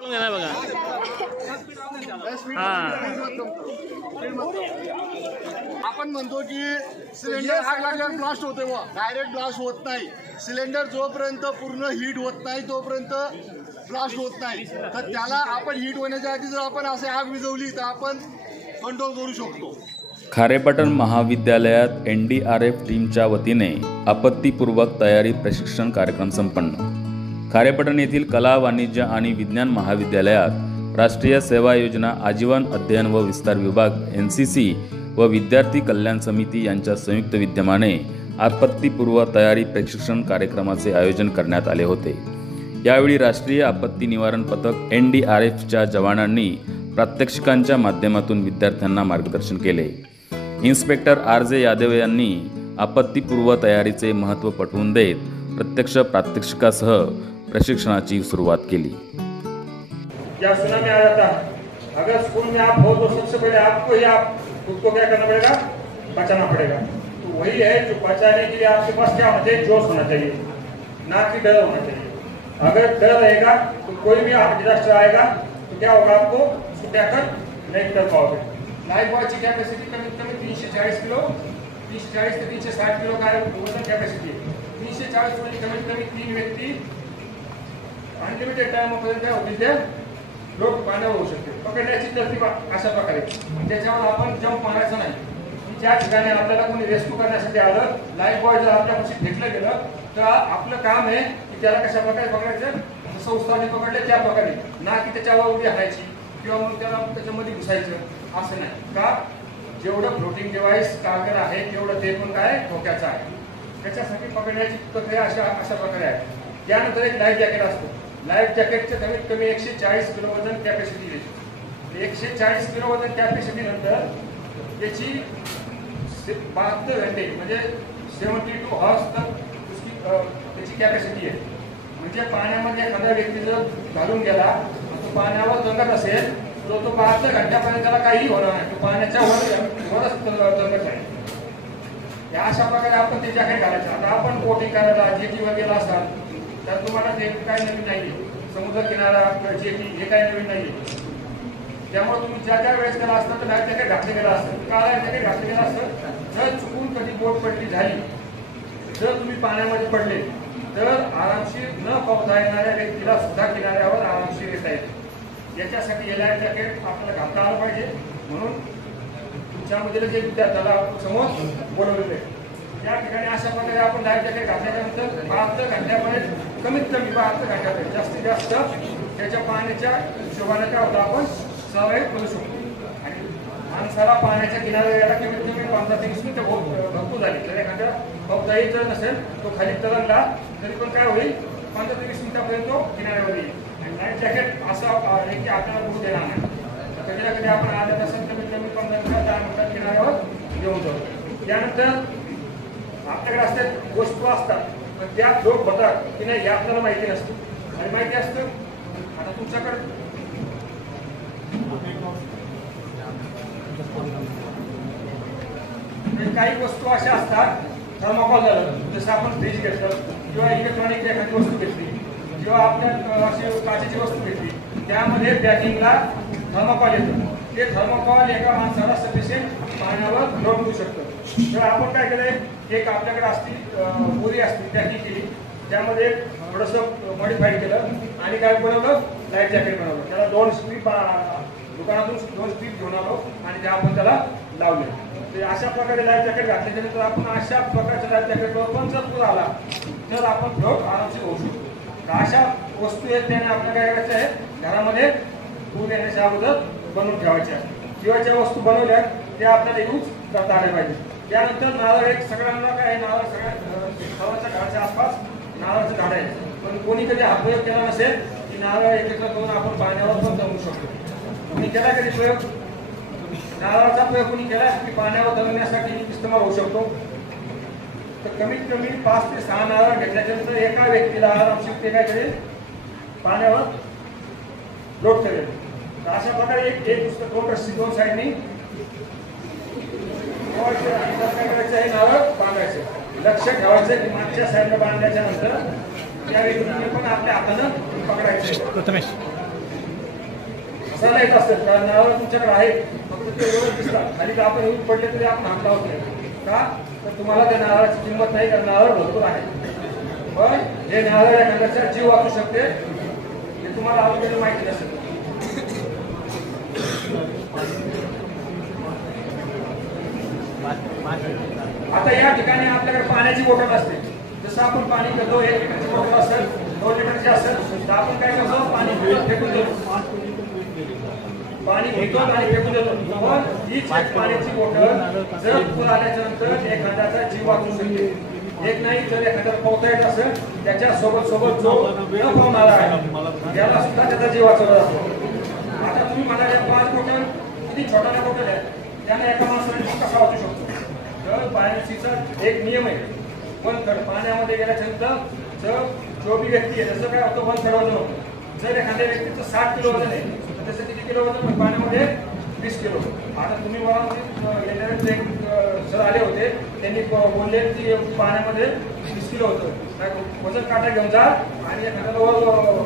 बघा आपण म्हणतो की सिलेंडर आग लागल्यावर ब्लास्ट होते व डायरेक्ट ब्लास्ट होत नाही। सिलेंडर जोपर्यंत पूर्ण हीट होत नाही तोपर्यंत ब्लास्ट होत नाही। तर त्याला आपण हीट होण्याच्या आधी जर आपण असे आग विझवली तर आपण कंट्रोल करू शकतो। खारेपाटण महाविद्यालयात NDRF टीमच्या वतीने आपत्तीपूर्वक तयारी प्रशिक्षण कार्यक्रम संपन्न। खारेपाटण येथील कला, वाणिज्य आणि विज्ञान महाविद्यालयात राष्ट्रीय सेवा योजना, आजीवन अध्ययन व विस्तार विभाग NCC व विद्यार्थी कल्याण समिती यांच्या संयुक्त विद्यमाने आपत्तीपूर्व तयारी प्रशिक्षण कार्यक्रमाचे आयोजन करण्यात आले होते। यावेळी राष्ट्रीय आपत्ती निवारण पथक NDRFच्या जवानांनी प्रात्यक्षिकांच्या माध्यमातून विद्यार्थ्यांना मार्गदर्शन केले। इन्स्पेक्टर RJ यादव यांनी आपत्तीपूर्व तयारीचे महत्त्व पटवून देत प्रत्यक्ष प्रात्यक्षिकासह प्रशिक्षणाची सुरुवात केली। क्या सुनामी आ जाता है, अगर स्कूल में आप हो तो सबसे पहले आपको ही आप खुद को क्या करना पड़ेगा, बचाना पड़ेगा। तो वही है जो बचाने के लिए आपके पास क्या होना चाहिए, जोश होना चाहिए, ना कि डर होना चाहिए। अगर डर रहेगा तो कोई भी आप डिजास्टर आएगा तो क्या होगा, आपको उसको क्या कर नहीं कर पाओगे। लाइफ बॉय की कैपेसिटी कमी 340 किलो, 340 से 360 किलो का वजन कैपेसिटी है। 340 म्हणजे कमी 3 व्यक्ती अनलिमिटेड टाइमपर्यंत होतील ते लोक पाण्यावर होऊ शकते। पकडण्याची तरतूद अशा प्रकारे, त्याच्यावर आपण जंप मारायचा नाही। ज्या ठिकाणी आपल्याला कोणी रेस्क्यू करण्यासाठी आलं, लाईफ बॉय जर आपल्यापाशी भेटलं गेलं तर आपलं काम आहे की त्याला कशा प्रकारे पकडायचं, जसं उस्ताने पकडले त्या प्रकारे, ना की त्याच्यावर उडी हाणायची किंवा मग त्याला त्याच्यामध्ये घुसायचं असं नाही। का जेवढं फ्लोटिंग डिव्हाइस कागद आहे तेवढं ते पण काय धोक्याचं आहे। त्याच्यासाठी पकडण्याची प्रक्रिया अशा प्रकारे आहे। त्यानंतर एक लाईफ जॅकेट असतं। लाईफ जॅकेटचं कमीत कमी 140 किलो वजन कॅपॅसिटी येते। 140 किलो वजन कॅपॅसिटी नंतर त्याची 72 घंटे म्हणजे 72 हॉर्स तक त्याची कॅपॅसिटी आहे। म्हणजे पाण्यामध्ये एखादा व्यक्ती जर घालून गेला तो पाण्यावर तरंगत असेल तो 72 घंट्यापर्यंत त्याला काही होणार नाही, तो पाण्याच्या वरच तरंगत आहे। या अशा प्रकारे आपण ते जॅकेट घालायचं। आता आपण बोटिंग करायला जेटीवर गेला असाल तर तुम्हाला ते काही नवीन नाहीये, समुद्र किनारा जेटी हे काही नवीन नाहीये। त्यामुळे तुम्ही ज्या वेळेस गेला असता तर लाईफ जॅकेट घातलं गेलं असतं। का लाईफ जॅकेट घातलं गेलं असतं, जर चुकून कधी बोट पडली झाली, जर तुम्ही पाण्यामध्ये पडले तर आरामशीर न पोहता येणाऱ्या व्यक्तीला सुद्धा किनाऱ्यावर आरामशीर येता येते। याच्यासाठी हे लाईफ जॅकेट आपल्याला घालता आलं पाहिजे। म्हणून तुमच्यामध्ये जे विद्यार्थ्याला समोर बोलवलेलं आहे त्या ठिकाणी अशा प्रकारे आपण लाईफ जॅकेट घातल्यानंतर 72 घंट्यापर्यंत कमीत कमी 72 घंट्यापर्यंत जास्तीत जास्त त्याच्या पाण्याच्या हिशोबाने काय होतं आपण सर्वाईव्ह करू शकतो। आणि माणसाला पाण्याच्या किनाऱ्याला यायला कमीत कमी 15 ते 20 मिनिटं भरपूर झाली। जर एखाद्या भक्ताही जर नसेल तो खाली तरंगला तरी पण काय होईल, 15 ते 20 मिनिटापर्यंत तो किनाऱ्यावर येईल। आणि लाईफ जॅकेट असं आहे की आपल्याला बुडू देणार नाही। कधी ना कधी आपण आल्या तासात कमीत कमी 15 ते 10 मिनिटात किनाऱ्यावर येऊन जातो। त्यानंतर आपल्याकडे असतात वस्तू असतात पण त्या लोक बघतात की नाही हे आपल्याला माहिती नसतं आणि माहिती असतं। आता तुमच्याकडे काही वस्तू अशा असतात, थर्मोकॉल झालं, जसं आपण फ्रीज घेतलं किंवा इलेक्ट्रॉनिक एखादी वस्तू घेतली किंवा आपल्या अशी काचेची वस्तू घेतली, त्यामध्ये पॅकिंगला थर्मोकॉल येतं। ते थर्मोकॉल एका माणसाला सफिशियंट पाण्यावर फ्लोट होऊ शकतं। तर आपण काय केलंय, एक आपल्याकडे असती बोरी असते पॅकिंग केली, त्यामध्ये थोडंसं मॉडिफाईड केलं आणि काय बनवलं, लाईफ जॅकेट बनवलं। त्याला 2 स्ट्रीप दुकानातून 2 स्ट्रीप घेऊन आलो आणि त्या आपण त्याला लावले। ते अशा प्रकारे लाईफ जॅकेट घातल्याच्यानंतर आपण अशा प्रकारच्या लाईफ जॅकेटवर पण जर पूर आला तर आपण फ्लोट आरामशीर होऊ शकतो। तर अशा वस्तू आहेत त्याने आपल्याला काय करायचं आहे, घरामध्ये पूर येण्याच्या अगोदर बनवून ठेवायच्या। किंवा ज्या वस्तू बनवल्या त्या आपल्याला यूज करता आल्या पाहिजे। त्यानंतर नारळ, एक सगळ्यांना काय नारळ, सगळ्या घराच्या आसपास नारळाचं झाड आहे, पण कोणी कधी हा प्रयोग केला नसेल की नारळ एकत्र करून आपण पाण्यावर पण जमू शकतो। कोणी केला कधी प्रयोग, नारळाचा प्रयोग कोणी केला की पाण्यावर जमण्यासाठी इस्तेमाल होऊ शकतो। तर कमीत कमी 5 ते 6 नारळ घेतल्याच्यानंतर एका व्यक्तीला आरामशीर ते काय करेल, पाण्यावर लोट करेल। तर अशा प्रकारे एक दोन रस्सी 2 साईडनी काय करायचं आहे, नारळ बांधायचं। लक्ष ठेवायचं की मागच्या साईडला बांधल्याच्या नंतर त्या व्यक्तीने पण आपल्या हातानं पकडायचं। दिसायला येत असतात कारण नारळ तुमच्याकडे आहे, फक्त ते एवढं दिसतात. खाली तर आपण येऊन पडले तरी आपण हात लावत नाही का, तर तुम्हाला त्या नारळाची किंमत नाही, कारण नारळ भरपूर आहे. पण हे नारळ एखाद्याचा जीव वाचू शकते, हे तुम्हाला अजून माहिती नसेल. आता या ठिकाणी आपल्याकडे पाण्याची बॉटल असते. जसं आपण पाणी घेतो 1 लिटरची बॉटल असेल, 2 लिटरची असेल, तर आपण काय करतो, पाणी फेकून देतो. पाणी घेतो आणि फेकून देतो. पण हीच एक पाण्याची बॉटल जर पूर आल्याच्या नंतर एखाद्याचा जीव वाचू शकते. एक नाही, जर एखाद्याला पोहता येत असेल, त्याच्या सोबत जो न पोहणारा आहे त्याला सुद्धा त्याचा जीव वाचवला जातो. आता तुम्ही म्हणाले 5 बॉटल किती छोटा बॉटल आहे, त्याने एका माणसाने कसा वाचू शकतो. तर पाण्याचा एक नियम आहे, 1/3 पाण्यामध्ये गेल्यानंतर जर जो बी व्यक्ती आहे, जसं काय होतं 1/3 वजन होतं. जर एखाद्या व्यक्तीचं 60 किलो वजन आहे, तर त्याचं किती किलो वजन पाण्यामध्ये 20 किलो. आता तुम्ही मला एक सर आले होते, त्यांनी बोलले की पाण्यामध्ये 20 किलो होतं, काय वजन काटा घेऊन जा आणि एखाद्याला वर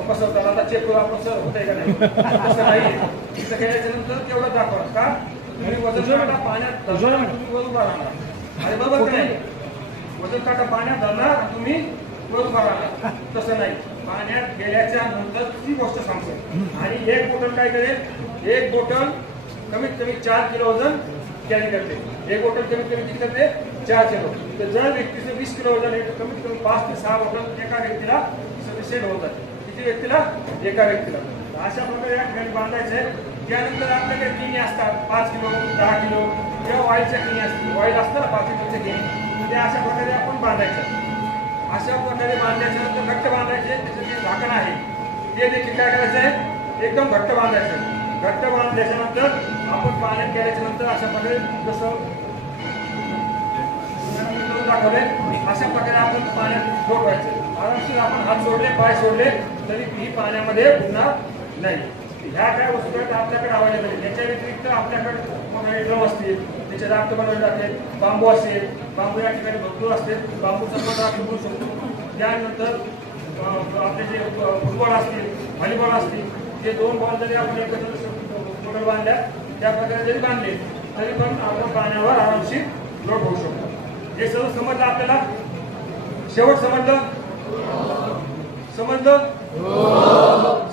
बसवतात. आता चेक करू आपण सर होतंय का नाही, तसं नाही. तिथं गेल्याच्या नंतर तेवढं दाखवा का तुम्ही वजन काटा पाण्यात तुम्ही वर उभा राहणार. अरे बरोबर नाही, वजन काटा पाण्यात धरणार तुम्ही वर उभा राहणार. तसं नाही, पाण्यात गेल्याच्या नंतर ती गोष्ट सांगतो. आणि एक बॉटल काय करेल, एक बॉटल कमीत कमी 4 किलो वजन कॅरी करते. एक बॉटल कमीत कमी किती करते, 4 किलो. तर जर व्यक्तीचं 20 किलो वजन आहे, तर कमीत कमी 5 ते 6 बॉटल एका व्यक्तीला सफिशियंट होतात. किती व्यक्तीला, एका व्यक्तीला. अशा प्रकारे या ठिकाणी बांधायचं आहे. त्यानंतर आपल्याकडे किनी असतात 5 किलो 10 किलो किंवा ऑइलच्या किनी असतील. ऑइल असतं ना 5 किलोचे किनी, ते अशा प्रकारे आपण बांधायचं. अशा प्रकारे बांधल्याच्या नंतर घट्ट बांधायचे. त्याचं जे झाकण आहे ते देखील काय करायचं आहे, एकदम घट्ट बांधायचं. घट्ट बांधल्याच्या नंतर आपण पाण्यात गेल्याच्या नंतर अशा प्रकारे जसं दाखवले अशा प्रकारे आपण पाण्यात सोडवायचं. आरामशीर आपण हात सोडले, पाय सोडले तरी ही पाण्यामध्ये बुडणार नाही. ह्या काय वस्तू आहेत आपल्याकडे अवेलेबल आहे. त्याच्या व्यतिरिक्त आपल्याकडे मोठे ड्रम असतील, त्याचे राफ्ट बनवले जाते, बांबू असेल, बांबू या ठिकाणी भरपूर असते, बांबूचा पण राफ्ट बनवू शकतो. त्यानंतर आपले जे फुटबॉल असतील, व्हॉलीबॉल असतील, ते 2 बॉल जरी आपण एकत्र बॉटल बांधल्या त्या प्रकारे जरी बांधले तरी पण आपण पाण्यावर आरामशीर लोट होऊ शकतो. हे सर्व समजलं आपल्याला, शेवट समजलं,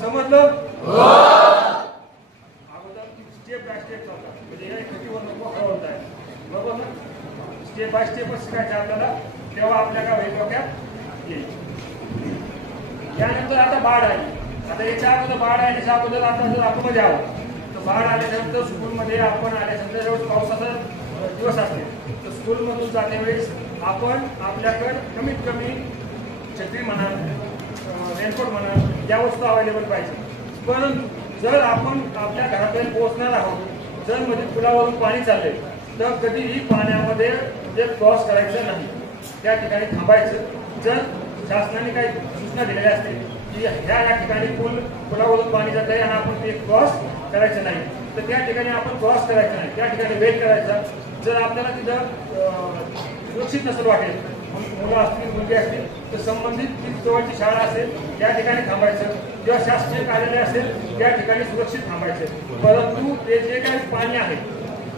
समजलं अगोदर स्टेप बाय स्टेप चालतात, म्हणजे या खटीवर नको हळवत आहे, बरोबर ना. स्टेप बाय स्टेपच शिकायचं आपल्याला, तेव्हा आपल्याला हे डोक्यात येईल. त्यानंतर आता बाढ आली. आता याच्या अगोदर बाढ आल्याच्या अगोदर आता जर आतमध्ये आहोत, तर बाढ आल्यानंतर स्कूलमध्ये आपण आल्यानंतर जेव्हा पावसाचा दिवस असते, तर स्कूलमधून जाण्या वेळेस आपण आपल्याकडे कमीत कमी छत्री म्हणा, रेनकोट म्हणा, या वस्तू अवेलेबल पाहिजे. परंतु जर आपण आपल्या घरापर्यंत पोहोचणार आहोत, जर मध्ये पुलावरून पाणी चालले, तर कधीही पाण्यामध्ये म्हणजे क्रॉस करायचं नाही, त्या ठिकाणी थांबायचं. जर शासनाने काही सूचना दिलेल्या असतील की ह्या ठिकाणी पुलावरून पाणी जात आहे आणि आपण ते क्रॉस करायचं नाही, तर त्या ठिकाणी आपण क्रॉस करायचं नाही, त्या ठिकाणी वेट करायचा. जर आपल्याला तिथं सुरक्षित नसेल वाटेल, मुलं असतील, मुलगी असतील, तर संबंधित जी जवळची शाळा असेल त्या ठिकाणी थांबायचं, किंवा शासकीय कार्यालय असेल त्या ठिकाणी सुरक्षित थांबायचं. परंतु ते जे काही पाणी आहे,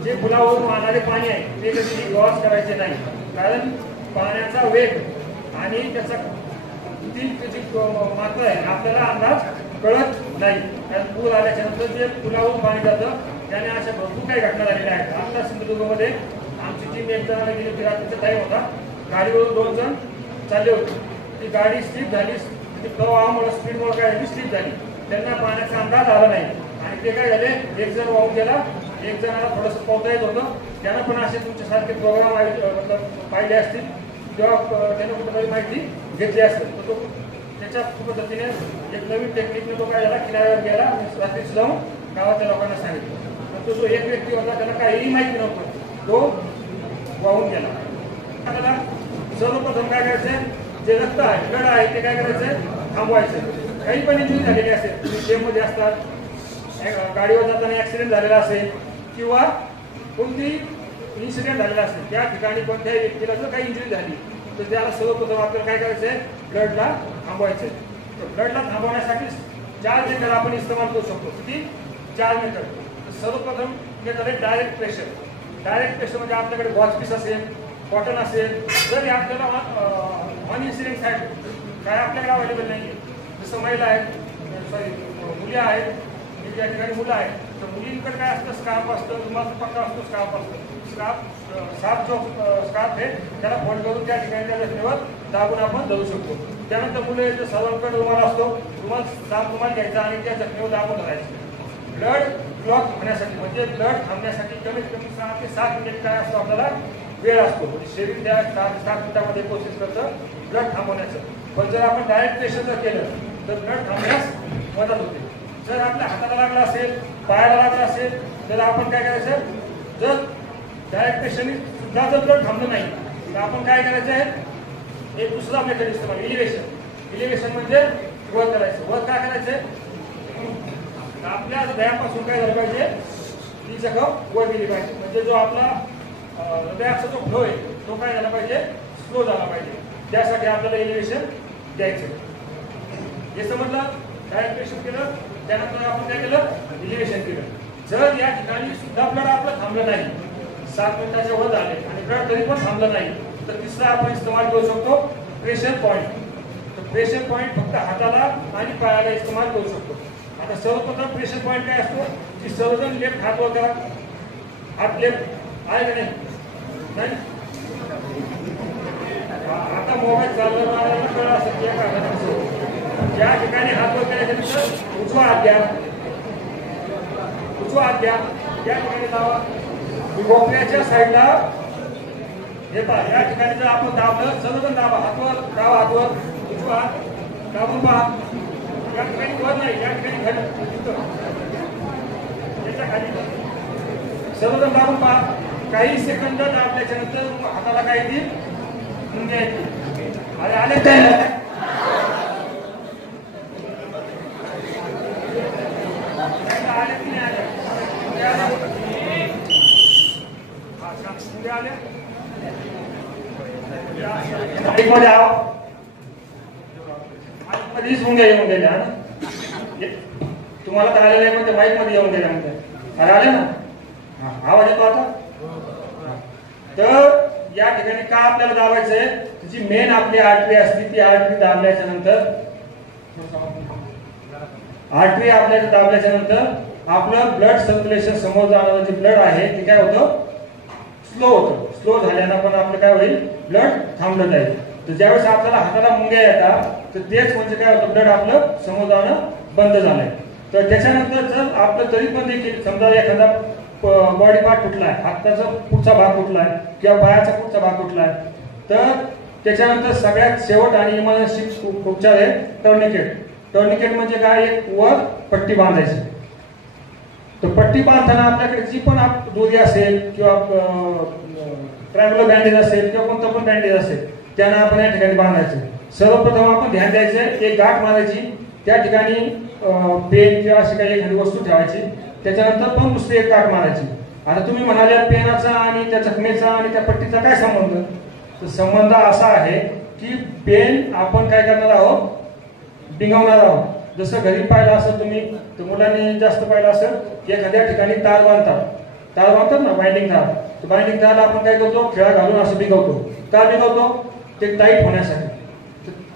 जे पुलावरून वाहणारे पाणी आहे, ते कधी क्रॉस करायचे नाही. कारण पाण्याचा वेग आणि त्याचा किती त्याची मात्रा आहे आपल्याला अंदाज कळत नाही. कारण पूर आल्याच्या नंतर जे पुलावरून पाणी जातं त्याने अशा भरपूर काही घटना झालेल्या आहेत. आता सिंधुदुर्गमध्ये आमची टीम एक जणांना गेली होती, रात्रीचा टाईम होता, गाडीवरून 2 जण चालले होते, ती गाडी स्लिप झाली, प्रवाहामुळे स्पीडमुळे काय झाली, स्लिप झाली, त्यांना पाण्याचा अंदाज आला नाही आणि ते काय झाले, एक जण वाहून गेला, एक जणाला थोडंसं पोहता येत होतं, त्यानं पण असे तुमच्यासारखे प्रोग्राम पाहिले असतील किंवा त्यानं कुठेतरी माहिती घेतली असेल, तर तो त्याच्या पद्धतीने एक नवीन टेक्निकने तो काय झाला, किनाऱ्यावर गेला आणि रात्रीच जाऊन गावातल्या लोकांना सांगितलं. तर तो जो एक व्यक्ती होता त्याला काहीही माहिती नव्हतं, तो वाहून गेला. आपल्याला सर्वप्रथम काय करायचं, जे रक्त आहे, ब्लड आहे, ते काय करायचं, थांबवायचं. काही पण इंजुरी झालेली असेल, तुम्ही जेममध्ये असतात, गाडीवर जाताना ऍक्सिडेंट झालेला असेल किंवा कोणती इन्सिडेंट झालेला असेल, त्या ठिकाणी कोणत्याही व्यक्तीला जर काही इंजुरी झाली तर त्याला सर्वप्रथम आपल्याला काय करायचं आहे, ब्लडला थांबवायचं. तर ब्लडला थांबवण्यासाठी 4 जनरल आपण इस्तेमाल करू शकतो. किती? 4 मेथड. सर्वप्रथम मेथड आहे डायरेक्ट प्रेशर. डायरेक्ट प्रेशर म्हणजे आपल्याकडे वॉचपीस असेल, कॉटन असेल, जर आपल्याला ऑन इन्सिडेंट साईड काय आपल्याकडे अवेलेबल नाही आहे, जसं महिला आहेत, सॉरी मुली आहेत, या ठिकाणी मुलं आहेत, तर मुलींकडे काय असतं, स्कार्फ असतं, रुमाल पट्टा असतो, स्कार्फ असतो. स्कार्फ जो स्कार्फ आहे त्याला फोल्ड करून त्या ठिकाणी त्या जखमेवर दाबून आपण धरू शकतो. त्यानंतर मुलं जे सर्वांकडे रुमाल असतो, साफ रुमाल घ्यायचा आणि त्या जखमेवर दाबून धरायचं. ब्लड ब्लॉक होण्यासाठी म्हणजे ब्लड थांबण्यासाठी कमीत कमी 6 ते 7 मिनिट काय असतो आपल्याला वेळ असतो. म्हणजे शरीर त्या 7 मिनिटामध्ये प्रोसेस करतं ब्लड थांबवण्याचं. पण जर आपण डायरेक्ट प्रेशर जर केलं तर ब्लड थांबण्यास मदत होते. जर आपल्या हाताला लागला असेल, पायाला लागला असेल, तर आपण काय करायचं, जर डायरेक्ट प्रेशरने सुद्धा जर ब्लड थांबलं नाही तर आपण काय करायचं आहे, एक दुसरा मेथड इस्तेमाल, इलिव्हेशन. इलिव्हेशन म्हणजे वर करायचं. वर काय करायचं, आपल्या हृदयापासून काय झालं पाहिजे, ती जखम वर गेली पाहिजे. म्हणजे जो आपला हृदयाचा जो फ्लो आहे तो काय झाला पाहिजे, स्लो झाला पाहिजे. त्यासाठी आपल्याला इलिव्हेशन द्यायचं. हे समजलं. डायरेक्ट प्रेशर केलं, त्यानंतर आपण काय केलं, इलिव्हेशन केलं. जर या ठिकाणी सुद्धा ब्लड आपलं थांबलं नाही, 7 मिनिटाच्या वर झाले आणि ब्लड तरी पण थांबलं नाही, तर तिसरा आपण इस्तेमाल करू शकतो प्रेशर पॉईंट. तर प्रेशर पॉईंट फक्त हाताला आणि पायाला इस्तेमाल करू शकतो. आता सर्वप्रथम प्रेशर पॉईंट काय असतो, की सर्वजण लेफ्ट हात वर करा. हात लेफ्ट आहे का नाही? आता मोबाईल चालवणाऱ्याला कळलं असेल की ज्या ठिकाणी हात वर केल्यानंतर उजवा हात घ्या, उजवा हात घ्या, या ठिकाणी लावा. गोपण्याच्या साईडला येता या ठिकाणी जर आपण दाबलं, सर्वजण दाबा, हातवर दाबा, हातवर उजवा हात दाबून पहा. या ठिकाणी वर नाही, या ठिकाणी खाली, याच्या खाली सर्वजण दाबून पहा. काही सेकंद दाबल्याच्या नंतर हाताला काय येतील, मुंग्या येतील. अरे आले काय आले की नाही आले, मध्ये आव मध्येच मुंग्या येऊन गेल्या ना, तुम्हाला तर आलेलं आहे पण ते माईक मध्ये येऊन गेल्या मुंग्या. अरे आले ना, आवाज येतो आता. तर या ठिकाणी का आपल्याला दाबायचं आहे, जी मेन आपली आर्टरी असते ती आर्टरी दाबल्याच्या नंतर, आर्टरी आपल्याला दाबल्याच्या नंतर आपलं ब्लड सर्क्युलेशन समोर जाणारं जे ब्लड आहे ते काय होतं, स्लो होतं. स्लो झाल्यानं पण आपलं काय होईल, ब्लड थांबलं जाईल. तर ज्यावेळेस आपल्याला हाताला मुंग्या येतात तर तेच म्हणजे काय होतं, ब्लड आपलं समोर जाणं बंद झालंय. तर त्याच्यानंतर जर आपलं तरी पण देखील समजा एखादा बॉडी पार्ट कुठलाय, हाताचा पुढचा भाग कुठलाय किंवा पायाचा पुढचा भाग कुठलाय, तर त्याच्यानंतर सगळ्यात शेवट आणि इमर्जन्सी उपचार आहे टर्निकेट. टर्निकेट म्हणजे काय, एक वर पट्टी बांधायची. तर पट्टी बांधताना आपल्याकडे जी पण दोरी असेल किंवा ट्रँग्युलर बँडेज असेल किंवा कोणतं पण बँडेज असेल त्यानं आपण या ठिकाणी बांधायचं. सर्वप्रथम आपण ध्यान द्यायचं, एक गाठ मारायची, त्या ठिकाणी पेन किंवा अशी काही एखादी वस्तू ठेवायची, त्याच्यानंतर पण दुसरी एक गाठ मारायची. आता तुम्ही म्हणाले पेनाचा आणि त्या जखमेचा आणि त्या पट्टीचा काय संबंध, तर संबंध असा आहे की पेन आपण काय करणार आहोत, डिंगवणार आहोत. जसं घरी पाहिलं असेल तुम्ही, तर मुलांनी जास्त पाहिलं असेल की एखाद्या ठिकाणी तार बांधतात ना, बाइंडिंग तार. तर बाइंडिंग तारला आपण काय करतो, खेळा घालून असं बिघवतो. का बिघवतो, ते टाईट होण्यासाठी.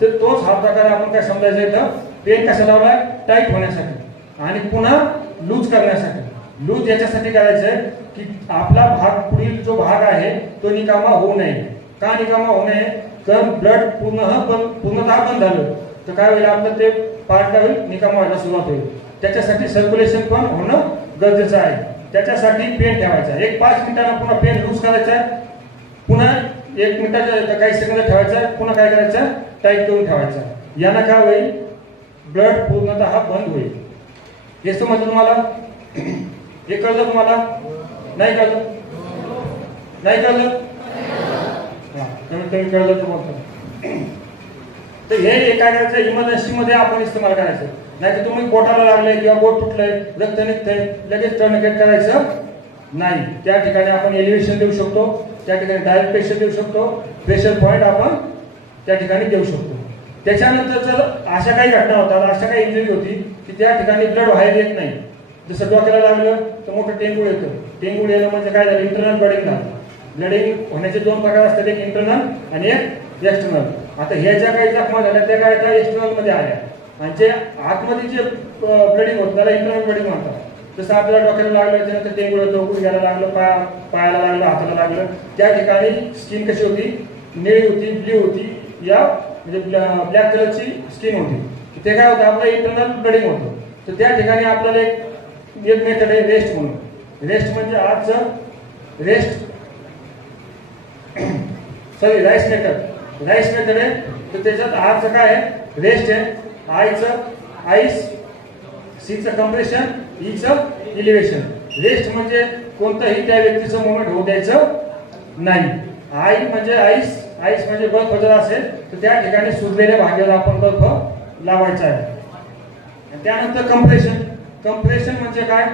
तर तोच हा प्रकार आपण काय समजायचं इथं, पेन कसा लावलाय, टाईट होण्यासाठी आणि पुन्हा लूज करण्यासाठी. लूज याच्यासाठी करायचंय की आपला भाग, पुढील जो भाग आहे तो निकामा होऊ नये. का निकामा होऊ नये, तर ब्लड पूर्णतः बंद झालं तर काय होईल, आपलं ते पार्ट काय होईल, निकामा व्हायला सुरुवात होईल. त्याच्यासाठी सर्क्युलेशन पण होणं गरजेचं आहे. त्याच्यासाठी पेन ठेवायचा, एक 5 मिनिटांना पुन्हा पेन लूज करायचा आहे, पुन्हा 1 मिनिटाच्या काही सेकंद ठेवायचा आहे, पुन्हा काय करायचं, टाईट करून ठेवायचा. यानं काय होईल, ब्लड पूर्णतः बंद होईल. हे समजलं तुम्हाला, हे कळलं तुम्हाला, नाही कळलं, नाही कळलं, कमीत कमी कळलं तर बोलतो. तर हे काय करायचं, इमर्जन्सी मध्ये आपण इस्तेमाल करायचं. नाही तर तुम्ही बोटाला लागले किंवा बोट तुटलंय, रक्त निघतंय, लगेच टर्निकेट करायचं नाही. त्या ठिकाणी आपण एलिव्हेशन देऊ शकतो, त्या ठिकाणी डायरेक्ट प्रेशर देऊ शकतो, प्रेशर पॉईंट आपण त्या ठिकाणी देऊ शकतो. त्याच्यानंतर जर अशा काही घटना होतात, अशा काही इंजुरी होती की त्या ठिकाणी ब्लड बाहेर येत नाही, जसं डोक्याला लागलं तर मोठं टेंगूळ येतं. टेंगूळ येणं म्हणजे काय झालं, इंटरनल ब्लडिंग झालं. ब्लडिंग होण्याचे दोन प्रकार असतात, एक इंटरनल आणि एक एक्सटर्नल. आता ह्या ज्या काही जखमा झाल्या त्या काय त्या एक्सटर्नल मध्ये आल्या, आणि जे आतमध्ये जे ब्लडिंग होतं त्याला इंटरनल ब्लडिंग म्हणतात. जसं आपल्याला डोक्याला लागलं त्यानंतर टेंगूळ होतं, गुडघ्याला लागलं, पायाला लागलं, हाताला लागलं, त्या ठिकाणी स्किन कशी होती, निळी होती, ब्ल्यू होती, या म्हणजे ब्लॅक कलरची स्किन होती. ते काय होतं, आपलं इंटरनल ब्लडिंग होतं. तर त्या ठिकाणी आपल्याला एक मेथड आहे रेस्ट म्हणून. रेस्ट म्हणजे आजचं रेस्ट सॉरी राईस मेथड आहे. तर त्याच्यात आजचं काय आहे, रेस्ट आहे. आयचं आईस, सीचं कम्प्रेशन, ईचं इलिव्हेशन. रेस्ट म्हणजे कोणतंही त्या व्यक्तीचं मुवमेंट होऊ द्यायचं नाही. आई म्हणजे आईस म्हणजे बर्फ जर असेल तर त्या ठिकाणी सुरलेल्या भागाला आपण बर्फ लावायचा आहे. त्यानंतर कम्प्रेशन म्हणजे काय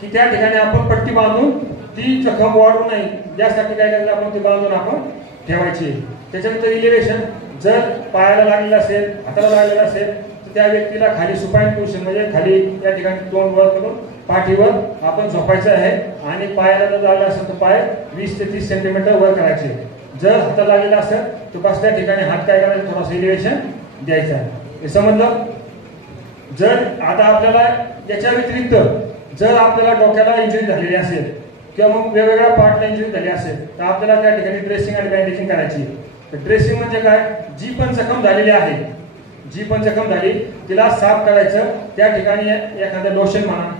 की त्या ठिकाणी आपण पट्टी बांधून ती जखम वाढू नये यासाठी काय करायचं, आपण ती बांधून आपण ठेवायची. त्याच्यानंतर इलिव्हेशन, जर पायाला लागलेलं असेल, हाताला लागलेलं असेल तर त्या व्यक्तीला खाली सुपाईन पोझिशन म्हणजे खाली या ठिकाणी तोंड वर करून पाठीवर आपण झोपायचं आहे, आणि पायाला जर लागला असेल तर पाय 20 ते 30 सेंटीमीटर वर करायचे. जर हाताला लागलेला असेल तर बस त्या ठिकाणी हात काय करायचं, थोडासा इलिव्हेशन द्यायचं आहे. हे समजलं. जर आता आपल्याला याच्या व्यतिरिक्त जर आपल्याला डोक्याला इंजुरी झालेली असेल किंवा मग वेगवेगळ्या पार्टला इंजुरी झाली असेल तर आपल्याला त्या ठिकाणी ड्रेसिंग आणि बँडेजिंग करायची. तर ड्रेसिंग म्हणजे काय, जी पण जखम झालेली आहे, जी पण जखम झाली तिला साफ करायचं. त्या ठिकाणी एखादं लोशन म्हणा,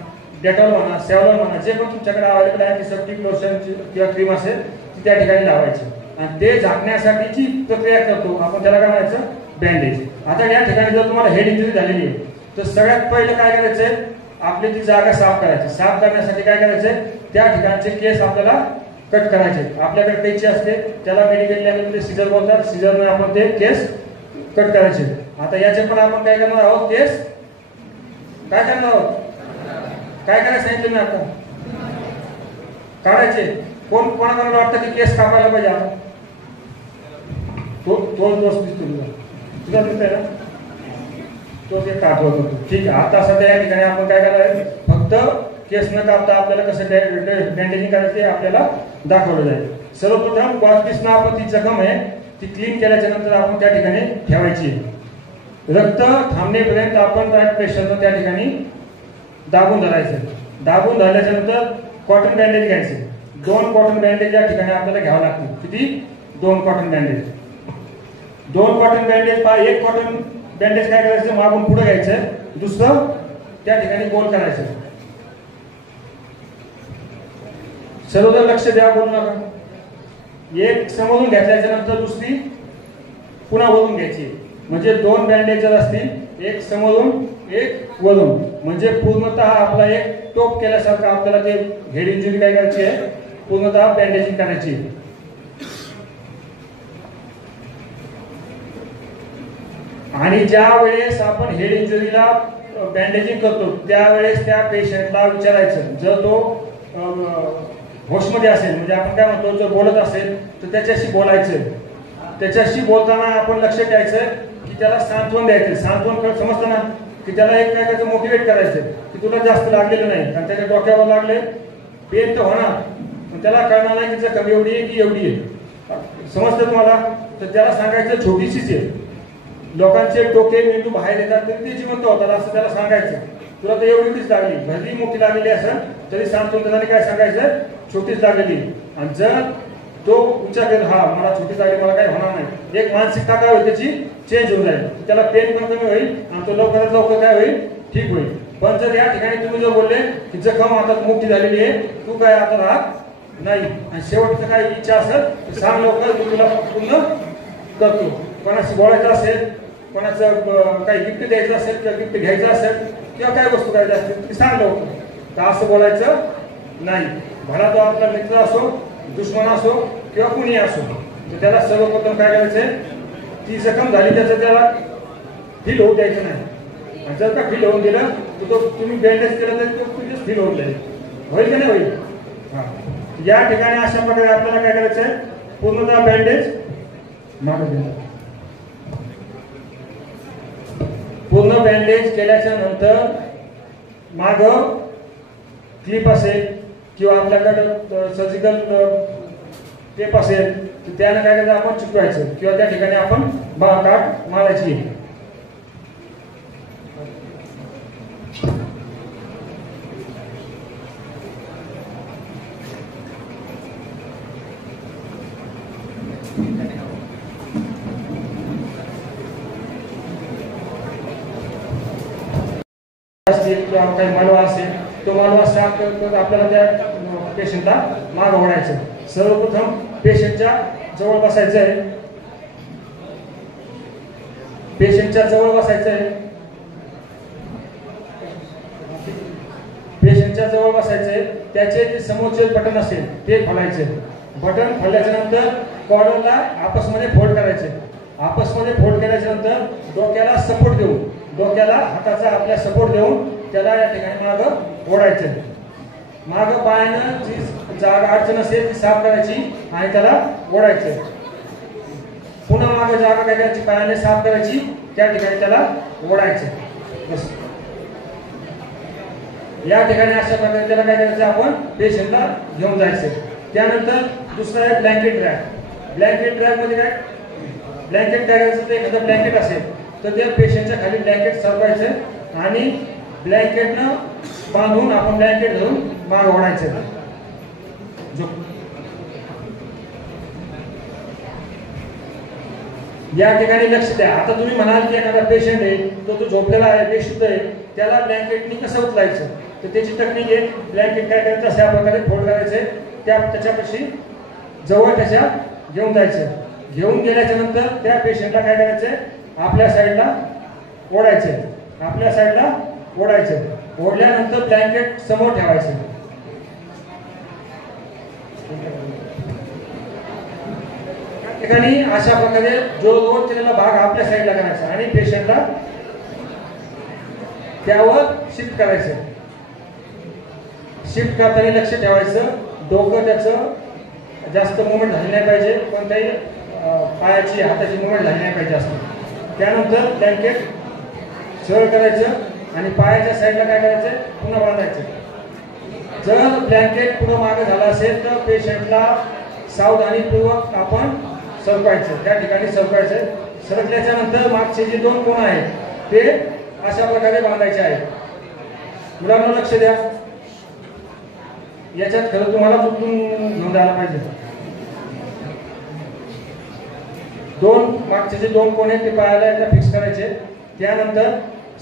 डेटॉल म्हणा, सेव्हलॉन म्हणा, जे पण तुमच्याकडे अवेलेबल आहे अँटीसेप्टिक लोशन किंवा क्रीम असेल ती त्या ठिकाणी लावायची, आणि ते झाकण्यासाठीची प्रक्रिया करतो आपण, त्याला काय म्हणायचं, बँडेज. आता या ठिकाणी जर तुम्हाला हेड इंजुरी झालेली आहे तर सगळ्यात पहिलं काय करायचंय, आपली ती जागा साफ करायची. साफ करण्यासाठी काय करायचंय, त्या ठिकाणचे केस आपल्याला कट करायचे. आपल्याकडे कैची असते, त्याला मेडिकल लँग्वेजमध्ये सीझर बोलतात. सीझरने आपण ते केस कट करायचे. आता याचे पण आपण काय करणार आहोत, केस काय करणार आहोत, काय करायचं सांगितलं मी आता, काढायचे. कोणाला वाटतं की केस कापायला पाहिजे, आता तो दोष दिसतो तुझा दिसतोय ना, तो ते काढतो. ठीक आहे. आता सध्या या ठिकाणी आपण काय करणार आहे, फक्त केस न कापता आपल्याला कसं बँडेजिंग करायचं ते आपल्याला दाखवलं जाईल. सर्वप्रथम वॉशपीसनं आपण ती जखम आहे ती क्लीन केल्याच्या नंतर आपण त्या ठिकाणी ठेवायची. रक्त थांबण्यापर्यंत आपण राईट प्रेशरनं त्या ठिकाणी दाबून धरायचं. दाबून धरल्याच्या नंतर कॉटन बँडेज घ्यायचे. 2 कॉटन बँडेज या ठिकाणी आपल्याला घ्यावं लागतील. किती? 2 कॉटन बँडेज. 2 cotton bandage. एक कॉटन बँडेज काय करायचं, मागून पुढे घ्यायचं, दुसरं त्या ठिकाणी गोल करायचं. सर्वजण लक्ष द्या, बोलू नका. एक समजून घेतल्याच्या नंतर दुसरी पुन्हा वरून घ्यायची. म्हणजे 2 बँडेज जर असतील, एक समोरून एक वरून, म्हणजे पूर्णतः आपला एक टोप केल्यासारखं आपल्याला ते हेड इंजुरी काय करायची आहे, पूर्णतः बँडेजिंग करायची. आणि ज्या वेळेस आपण हेड इंजुरीला बँडेजिंग करतो त्यावेळेस त्या पेशंटला विचारायचं, जर तो होशमध्ये असेल, म्हणजे आपण काय म्हणतो, जर बोलत असेल तर त्याच्याशी बोलायचं. त्याच्याशी बोलताना आपण लक्ष द्यायचं की त्याला सांत्वन द्यायचं. सांत्वन समजतं ना, की त्याला एक काय करायचं, मोटिवेट करायचं की तुला जास्त लागलेलं नाही, कारण त्याच्या डोक्यावर लागले पेन तर होणार, पण त्याला कळणार नाही की जखम एवढी आहे की एवढी आहे. समजतं तुम्हाला? तर त्याला सांगायचं छोटीशीच आहे. लोकांचे डोके मेंदू बाहेर येतात तरी ते जिवंत होतात असं त्याला सांगायचं. तुला तर एवढीच लागली, भरली मोठी लागलेली असेल तरी सांत्वन त्याने काय सांगायचं, छोटीच लागलेली. आणि जर तो विचार करेल, हा मला छोटी लागली, मला काही होणार नाही, एक मानसिकता काय होईल त्याची चेंज होऊन जाईल. त्याला पेन पण कमी होईल आणि तो लवकरात लवकर काय होईल, ठीक होईल. पण जर या ठिकाणी तुम्ही जर बोलले की जखम आता मोठी झालेली आहे, तू काय आता राहत नाही, आणि शेवटचं काय इच्छा असेल तर सांग लवकर, मी तुला पूर्ण करतो. कोणाशी बोलायचं असेल, कोणाचं काही गिफ्ट द्यायचं असेल किंवा गिफ्ट घ्यायचं असेल किंवा काय वस्तू करायची असेल ती सांग लवकर. तर असं बोलायचं नाही. भला तो आपला मित्र असो, दुश्मन असो किंवा कुणी असो, तर त्याला सर्वप्रथम काय करायचंय, ती जखम झाली त्याचं त्याला फील होऊ द्यायचं नाही. आणि जर का फील होऊन दिलं तर तो तुम्ही बँडेज केलं तरी तो तुझं फील होऊन जाईल. होईल का नाही होईल? हा. या ठिकाणी अशा प्रकारे आपल्याला काय करायचंय, पूर्णतः बँडेज मागं पूर्ण बँडेज केल्याच्या नंतर मागं क्लिप असेल किंवा आपल्याकडं सर्जिकल टेप असेल तर त्यानं काय करायचं आपण चिकटवायचं किंवा त्या ठिकाणी आपण काट मारायची. किंवा काही मालवा असेल तो मालवा आपल्याला त्या पेशंटला माग ओढायचं. सर्वप्रथम पेशंटच्या जवळ बसायचं आहे. पेशंटच्या जवळ बसायचं आहे. पेशंटच्या जवळ बसायचं आहे. त्याचे जे समोरचे बटन असेल ते खोलायचे. बटन खोलल्याच्या नंतर कॉर्डरला आपसमध्ये फोल्ड करायचे. आपसमध्ये फोल्ड केल्याच्या नंतर डोक्याला सपोर्ट देऊन डोक्याला हाताचा आपल्या सपोर्ट देऊन त्याला या ठिकाणी मागं ओढायचं. मागं पायानं जी जागा अडचण असेल ती साफ करायची आणि त्याला ओढायचं. पुन्हा मागं जागा काय करायची पायाने साफ करायची त्या ठिकाणी त्याला ओढायचं. बस या ठिकाणी अशा प्रकारे त्याला काय करायचं आपण पेशंटला घेऊन जायचं. त्यानंतर दुसरा आहे ब्लँकेट ड्रॅग. ब्लँकेट ड्रॅग मध्ये काय ब्लँकेट ड्रॅगचं ते एखादं ब्लँकेट असेल तर त्या पेशंटच्या खाली ब्लँकेट सरकवायचं आणि ब्लँकेटनं बांधून आपण ब्लँकेट धरून माग ओढायचं. या ठिकाणी लक्ष द्या. आता तुम्ही म्हणाल की एखादा पेशंट आहे तो झोपलेला आहे बेशुद्ध आहे त्याला ब्लँकेटनी कसं उचलायचं तर त्याची टेक्निक आहे. ब्लँकेट काय करायचं अशा प्रकारे फोल्ड करायचे. त्याच्यापाशी जवळ त्याच्या घेऊन जायचं. घेऊन गेल्याच्या नंतर त्या पेशंटला काय करायचंय आपल्या साईडला ओढायचं. आपल्या साईडला ओढायचं. ओढल्यानंतर ब्लँकेट समोर ठेवायचं. ठिकाणी अशा प्रकारे जो लोड केलेला भाग आपल्या साईडला करायचा आणि पेशंटला त्यावर शिफ्ट करायचं. शिफ्ट करताना लक्ष ठेवायचं डोकं त्याचं जास्त मुवमेंट झाली नाही पाहिजे. कोणत्याही पायाची हाताची मुवमेंट झाली नाही पाहिजे असं. त्यानंतर ब्लँकेट सरळ करायचं आणि पायाच्या साईडला काय करायचं पुन्हा बांधायचं. जर ब्लँकेट पुढं मागे झाला असेल तर पेशंटला सावधानीपूर्वक आपण सरकवायचं. त्या ठिकाणी सरकवायचं. सरकल्याच्या नंतर मागचे जे दोन कोण आहेत ते अशा प्रकारे बांधायचे आहेत. मुलांना लक्ष द्या. याच्यात खरं तुम्हाला चुकून घेऊन जायला पाहिजे. दोन मागचे जे दोन कोण आहेत ते पायाला एकदा फिक्स करायचे. त्यानंतर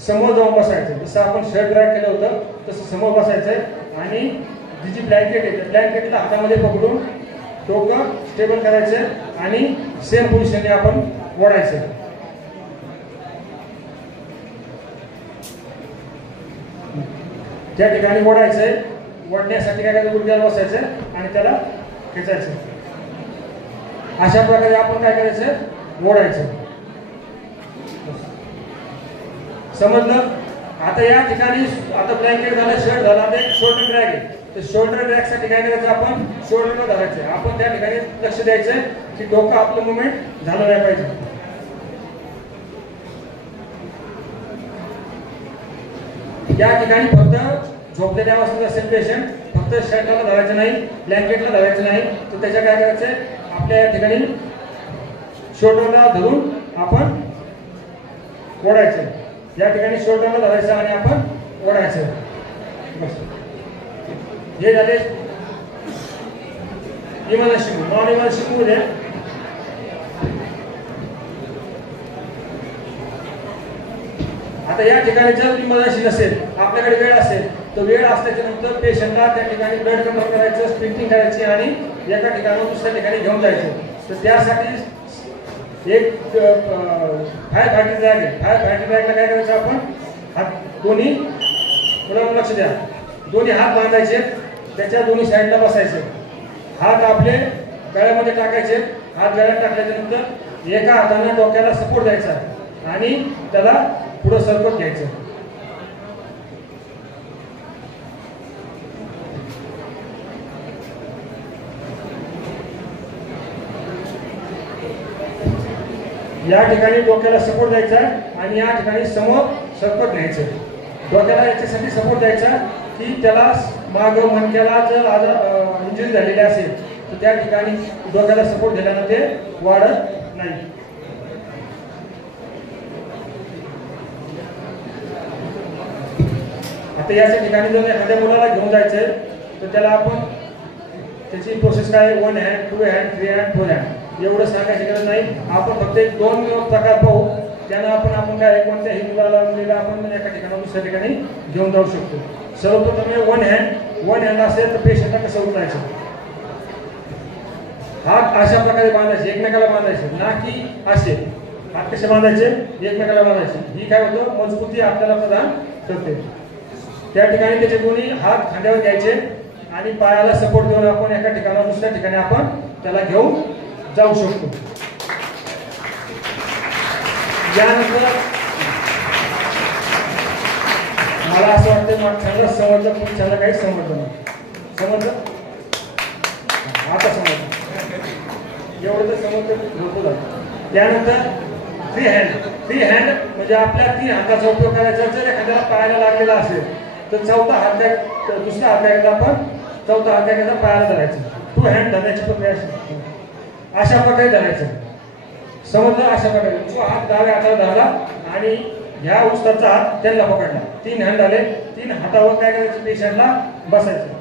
समोर जाऊन बसायचं. जसं आपण शर्ट ड्रॅग केलं होतं तसं समोर बसायचं आणि जी ब्लँकेट आहे त्या ब्लँकेटला हातामध्ये पकडून डोकं स्टेबल करायचं आणि सेम पोझिशनने आपण ओढायचं. त्या ठिकाणी ओढायचंय. ओढण्यासाठी काय करायचं गुडघ्याला बसायचं आणि त्याला खेचायचं. अशा प्रकारे आपण काय करायचं ओढायचं. समजलं. आता या ठिकाणी आता ब्लँकेट झालं शर्ट झाला आता एक शोल्डर ड्रॅग आहे. तर शोल्डर ड्रॅग साठी काय करायचं आपण शोल्डरला धरायचं. आपण त्या ठिकाणी लक्ष द्यायचं की डोकं आपलं मुवमेंट झालं नाही पाहिजे. या ठिकाणी फक्त झोपलेल्या अवस्थेत असेल पेशंट फक्त शर्टला धरायचं नाही ब्लँकेटला धरायचं नाही तर त्याच्या काय करायचंय आपल्या या ठिकाणी शोल्डरला धरून आपण ओढायचं. या ठिकाणी शोल्डरला धरायचं आणि आपण ओढायचं. हे झाले इमर्जन्सी. नॉन इमर्जन्सी मध्ये आता या ठिकाणी जर इमर्जन्सी नसेल आपल्याकडे वेळ असेल तर वेळ असल्याच्या नंतर पेशंटला त्या ठिकाणी ब्लड कंट्रोल करायचं स्प्रिंटिंग करायची आणि एका ठिकाणावर दुसऱ्या ठिकाणी घेऊन जायचं. तर त्यासाठी एक फायर फायटिंग ड्रॅग आहे. फायर फायटिंग ड्रॅगला काय करायचं आपण हात दोन्ही मुलांना लक्ष द्या. दोन्ही हात बांधायचे. त्याच्या दोन्ही साईडला बसायचे. हात आपले गळ्यामध्ये टाकायचे. हात गळ्यात टाकल्याच्या नंतर एका हाताने डोक्याला सपोर्ट द्यायचा आणि त्याला पुढे सरकत घ्यायचं. या ठिकाणी डोक्याला सपोर्ट द्यायचा आणि या ठिकाणी समोर सरकत घ्यायचं. डोक्याला याच्यासाठी सपोर्ट द्यायचा की त्याला माग मणक्याला जर इंजुरी झालेली असेल तर त्या ठिकाणी डोक्याला सपोर्ट दिल्यानं ते वाढत नाही. आता याच्या ठिकाणी जर एखाद्या मुलाला घेऊन जायचंय तर त्याला आपण त्याची प्रोसेस काय 1 हँड 2 हँड 3 हँड 4 हँड एवढं सांगायची गरज नाही. आपण फक्त 2 प्रकार पाहू, त्यानं आपण काय कोणत्याही मुलाला आपण एका ठिकाणाहून दुसऱ्या ठिकाणी घेऊन जाऊ शकतो. सर्वप्रथम 1 हँड असेल तर पेशंटला कसं उचलायचं, हात अशा प्रकारे बांधायचे, एकमेकाला बांधायचे, ना की असे हात कसे बांधायचे, एकमेकाला बांधायचे. ही काय होतं, मजबूती आपल्याला प्रदान करते. त्या ठिकाणी त्याचे दोन्ही हात खांद्यावर घ्यायचे आणि पायाला सपोर्ट देऊन आपण एका ठिकाणावर दुसऱ्या ठिकाणी आपण त्याला घेऊन जाऊ शकतो. यानंतर मला असं वाटतं मागच्याला समजलं, पुढच्याला काही समजलं नाही. समजलं? आता समजलं. एवढं तर समजलं भरपूर झालं. त्यानंतर फ्री हँड म्हणजे आपल्या 3 हाताचा उपयोग करायचा. जर एखाद्याला पायाला लागलेला असेल तर चौथा हात दुसऱ्या हाताकडे आपण चौथा हाताकडे पायाला धरायचं. 2 हँड धरण्याची प्रक्रिया अशा प्रकारे धरायचं. समजलं? अशा प्रकारे तो हात डाव्या हाताला धरला आणि ह्या उस्ताचा हात त्यांना पकडला. 3 हँड आले. 3 हातावर काय करायचं, पेशंटला बसायचं.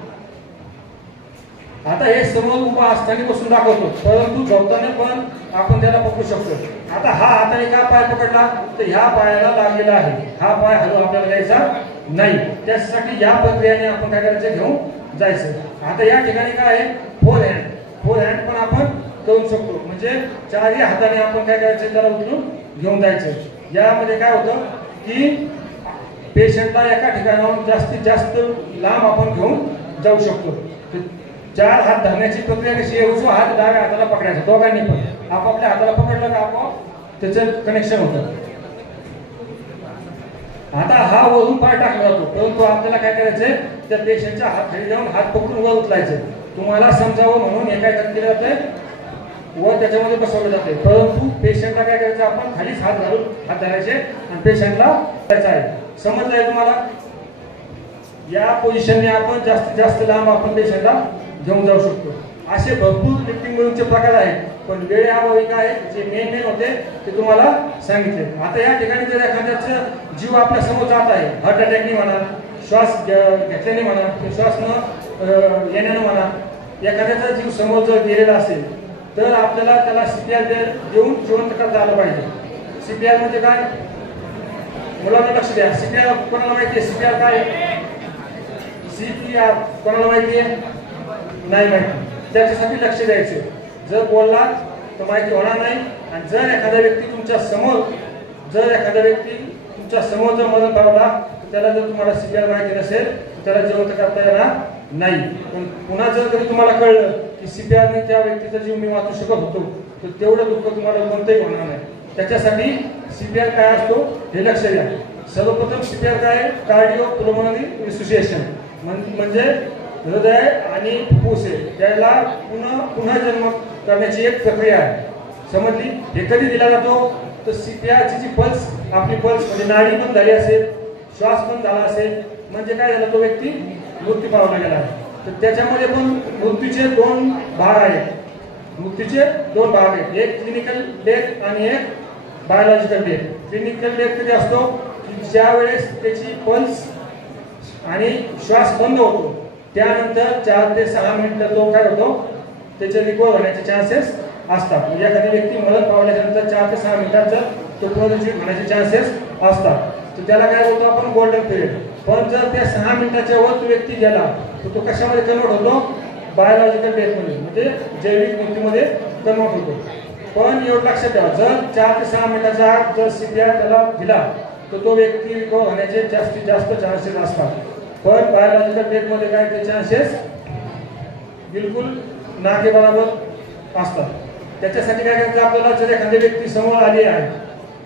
आता हे समोर उभा असताना बसून दाखवतो, परंतु झोपताना पण आपण त्याला पकडू शकतो. आता हा हाताने का पाय पकडला तर ह्या पायाला लागलेला आहे, हा पाय हलवून आपल्याला द्यायचा नाही. त्यासाठी या प्रक्रियेने आपण काय करायचं, घेऊन जायचं. आता या ठिकाणी काय आहे, 4 हँड पण आपण करू शकतो. म्हणजे 4ही हाताने आपण काय करायचं, त्याला उचलून घेऊन जायचं. यामध्ये काय होतं की पेशंटला एका ठिकाणाहून जास्तीत जास्त लांब आपण घेऊन जाऊ शकतो. 4 हात धरण्याची प्रक्रिया कशी आहे, उजवा हात डाव्या हाताला पकडायचा. दोघांनी पण आपापल्या हाताला पकडलं का आपोआप त्याचं कनेक्शन होतं. आता हा वरून पाय टाकला जातो, परंतु आपल्याला काय करायचंय, त्या पेशंटच्या हात खाली जाऊन हात पकडून वर उचलायचे. तुम्हाला समजावं म्हणून हे काय केलं जातंय, वर त्याच्यामध्ये बसवलं जाते. परंतु पेशंटला काय करायचं, आपण खालीच हात घालून हात धरायचे आणि पेशंटला द्यायचा आहे. समजलंय तुम्हाला? या पोझिशनने आपण जास्तीत जास्त लांब आपण पेशंटला घेऊन जाऊ शकतो. असे भरपूर लिफ्टिंग मधूनचे प्रकार आहेत, पण वेळेअभावी काय जे मेन होते ते तुम्हाला सांगितले. आता या ठिकाणी जर एखाद्याचा जीव आपल्या समोर जात आहे, हार्ट अटॅकने म्हणा, श्वास घेतल्याने म्हणा, श्वास न येण्याने म्हणा, एखाद्याचा जीव समोर जर गेलेला असेल तर आपल्याला त्याला CPR देऊन जिवंत करता आलं पाहिजे. CPR म्हणजे काय, मुलांना लक्ष द्या. CPR कोणाला माहिती आहे? CPR काय? CPR कोणाला माहिती आहे? नाही माहिती. त्याच्यासाठी लक्ष द्यायचे. जर बोललात तर माहिती होणार नाही. आणि जर एखादा व्यक्ती तुमच्या समोर जर मरण पावला तर त्याला जर तुम्हाला CPR माहिती नसेल तर त्याला जिवंत करता येणार नाही. पण पुन्हा जर कधी तुम्हाला कळलं की CPR ने त्या व्यक्तीचा जीव मी वाचू शकत होतो तर तेवढं दुःख तुम्हाला कोणतंही होणार नाही. त्याच्यासाठी CPR काय असतो हे लक्ष द्या. सर्वप्रथम CPR काय, कार्डिओ पुल्मोनरी रिसुसिएशन म्हणजे हृदय आणि फुफ्फुसे त्याला पुन्हा जन्म करण्याची एक प्रक्रिया आहे. समजली? हे कधी दिला जातो तर CPR ची पल्स, आपली पल्स म्हणजे नाडी बंद झाली असेल, श्वास बंद झाला असेल, म्हणजे काय झालं, तो व्यक्ती मृत्यू पावला गेला आहे. तर त्याच्यामध्ये पण मृत्यूचे 2 भाग आहेत. मृत्यूचे 2 भाग आहेत, एक क्लिनिकल डेथ आणि एक बायोलॉजिकल डेथ. क्लिनिकल डेथ कधी असतो की ज्या वेळेस त्याची पल्स आणि श्वास बंद होतो, त्यानंतर 4 ते 6 मिनिटं तो काय होतो, त्याचे रिकवर होण्याचे चान्सेस असतात. म्हणजे एखादी व्यक्ती मरण पावल्यानंतर 4 ते 6 मिनिटांचा तो पुनरुज्जीवित होण्याचे चान्सेस असतात. तर त्याला काय बोलतो आपण, गोल्डन पिरियड. पण जर त्या 6 मिनिटाच्या वर तो व्यक्ती गेला तर तो कशामध्ये कन्वर्ट होतो, बायोलॉजिकल डेथमध्ये म्हणजे जैविक मृत्यूमध्ये कन्वर्ट होतो. पण एवढं लक्षात ठेवा, जर 4 ते 6 मिनिटाचा आत जर CPR त्याला दिला तर तो व्यक्ती रिकवर होण्याचे जास्तीत जास्त चान्सेस असतात. पण बायोलॉजिकल डेथमध्ये काय ते चान्सेस बिलकुल नाके बरोबर असतात. त्याच्यासाठी काय करायचं, आपल्याला जर एखादी व्यक्ती समोर आली आहे,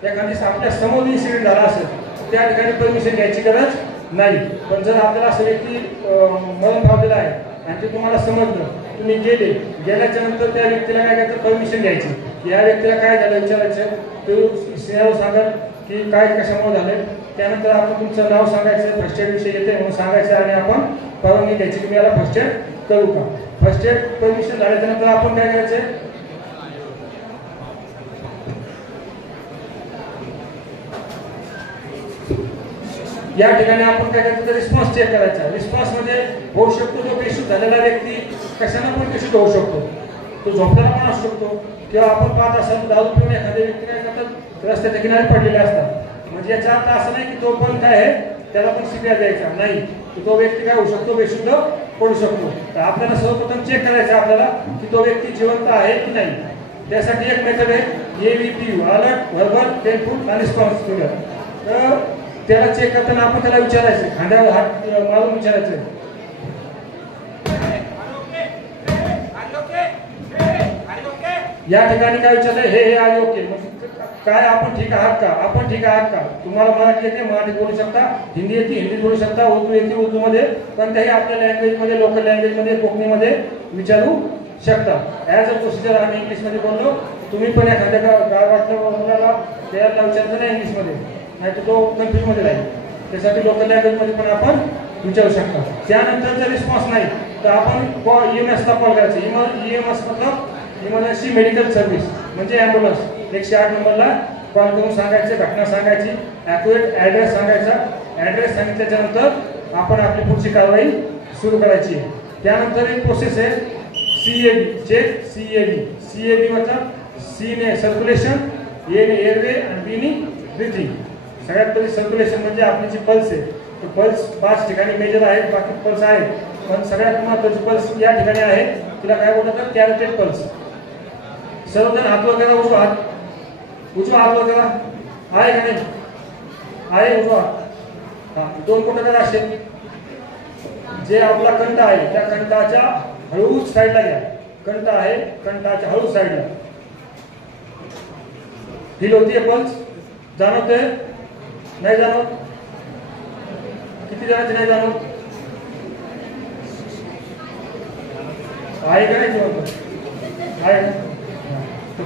एखादी आपल्या समोर इन्सिडेंट झाला असेल त्या ठिकाणी परमिशन घ्यायची गरज नाही. पण जर आपल्याला असं व्यक्ती मरण पावलेला आहे आणि ते तुम्हाला समजलं, तुम्ही गेल्याच्या नंतर त्या व्यक्तीला काय करायचं, परमिशन घ्यायची. या व्यक्तीला काय झालं विचारायचं, तो सिनारिओ सांगत की काय कशामुळे झाले. त्यानंतर आपण तुमचं नाव सांगायचं, फर्स्ट एड विषयी येते म्हणून सांगायचं आणि आपण परवानगी घ्यायची की मी याला फर्स्ट एड करू का. फर्स्ट एड परमिशन झाल्यानंतर आपण काय करायचं, या ठिकाणी आपण काय करायचं तर रिस्पॉन्स चेक करायचा. रिस्पॉन्स म्हणजे होऊ शकतो तो बेशुद्ध झालेला व्यक्ती कशाने पण बेशुद्ध होऊ शकतो, तो झोपलेला पण असू शकतो, किंवा आपण पाहत असाल दारू पिऊन एखाद्या व्यक्ती काय करतात रस्त्याच्या किनारी पडलेले असतात. म्हणजे याचा अर्थ असं नाही की तो पण काय आहे त्याला पण सीपीआर द्यायचा नाही, तो व्यक्ती काय होऊ शकतो बेशुद्ध पडू शकतो. तर आपल्याला सर्वप्रथम चेक करायचं आपल्याला की तो व्यक्ती जिवंत आहे की नाही. त्यासाठी एक मेथड आहे AVPU, अलर्ट व्हर्बल पेनफुल आणि रिस्पॉन्स. तर त्याला चेक करताना आपण त्याला विचारायचं, खांद्यावर हात मारून विचारायचं, या ठिकाणी काय विचारलं, हे आले ओके, काय आपण ठीक आहात का, आपण ठीक आहात का. तुम्हाला मराठी येते मराठी बोलू शकता, हिंदी येते हिंदी बोलू शकता, उर्दू येते उर्दू मध्ये, कोणत्याही आपल्या लँग्वेज मध्ये लोकल लँग्वेज मध्ये कोकणीमध्ये विचारू शकता. ॲज अ प्रोसिजर आम्ही इंग्लिशमध्ये बोललो, तुम्ही पण एखाद्या गावातल्या मुलाला त्याला विचारतो ना इंग्लिशमध्ये, नाही तर तो कन्फ्युज मध्ये राहील. त्यासाठी लोकल लँग्वेज मध्ये पण आपण विचारू शकता. त्यानंतर जर रिस्पॉन्स नाही तर आपण EMS ला कॉल करायचं. EMS मतलब इमर्जन्सी मेडिकल सर्व्हिस म्हणजे ॲम्ब्युलन्स. 108 नंबरला कॉल करून सांगायचे, घटना सांगायची, ॲक्युरेट ॲड्रेस सांगायचा. ॲड्रेस सांगितल्याच्यानंतर आपण आपली पुढची कारवाई सुरू करायची. त्यानंतर एक प्रोसेस आहे CAB, चेक CAB मतलब C ने सर्क्युलेशन, A ने एअरवे आणि B ने ब्रीथिंग. सगळ्यात पहिले सर्क्युलेशन म्हणजे आपली जी पल्स आहे, तो पल्स 5 ठिकाणी मेजर आहे, बाकी पल्स आहे, पण सगळ्यात महत्त्वाची पल्स या ठिकाणी आहे, तिला काय बोलतात कॅरोटेड पल्स. सर्वजण हात वर करा, उजवा हात वर करा, आहे का नाही, आहे उजवा हात. 2 बोटं करा असे. जे आपला कंठ आहे त्या कंठाच्या हळूच साईडला घ्या. कंठ आहे कंठाच्या हळूच साईडला. फील होतीये पल्स, जाणवते नाही जाणवत, किती जणांची नाही जाणवत, आहे का नाही जिवंत आहे.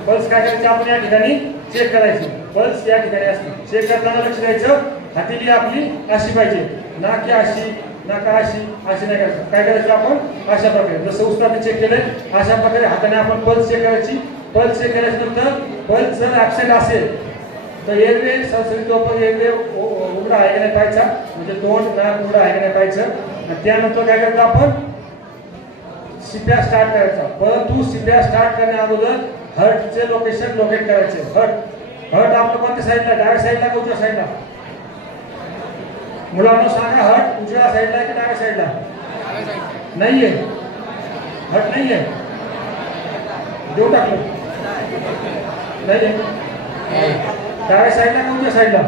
पल्स काय करायचं आपण या ठिकाणी चेक करायची. पल्स या ठिकाणी असते. चेक करताना लक्ष द्यायचं, हातीली आपली अशी पाहिजे, ना की अशी, ना का अशी नाही करायचं. काय करायचं आपण अशा प्रकारे, जसं उस्तादने चेक केलंय अशा प्रकारे हाताने आपण पल्स चेक करायची. पल्स चेक केल्यानंतर पल्स जर ऍबसेंट असेल तर एअरवे सरसरीत ओपन, एअरवे उघडा आहे का नाही पाहायचा, म्हणजे तोंड नाक उघडा आहे का नाही पाहायचं. त्यानंतर काय करतो आपण सीपीआर स्टार्ट करायचा. परंतु सीपीआर स्टार्ट करण्या अगोदर हर्टचे लोकेशन लोकेट करायचे. हर्ट आपलं कोणत्या साईडला, डाव्या साईडला का उजव्या साईडला, मुलांना सांगा. हर्ट उजव्या साईडला की डाव्या साईडला, नाहीये हर्ट नाहीये, देऊ टाकलं नाहीये. डाव्या साईडला का उजव्या साईडला,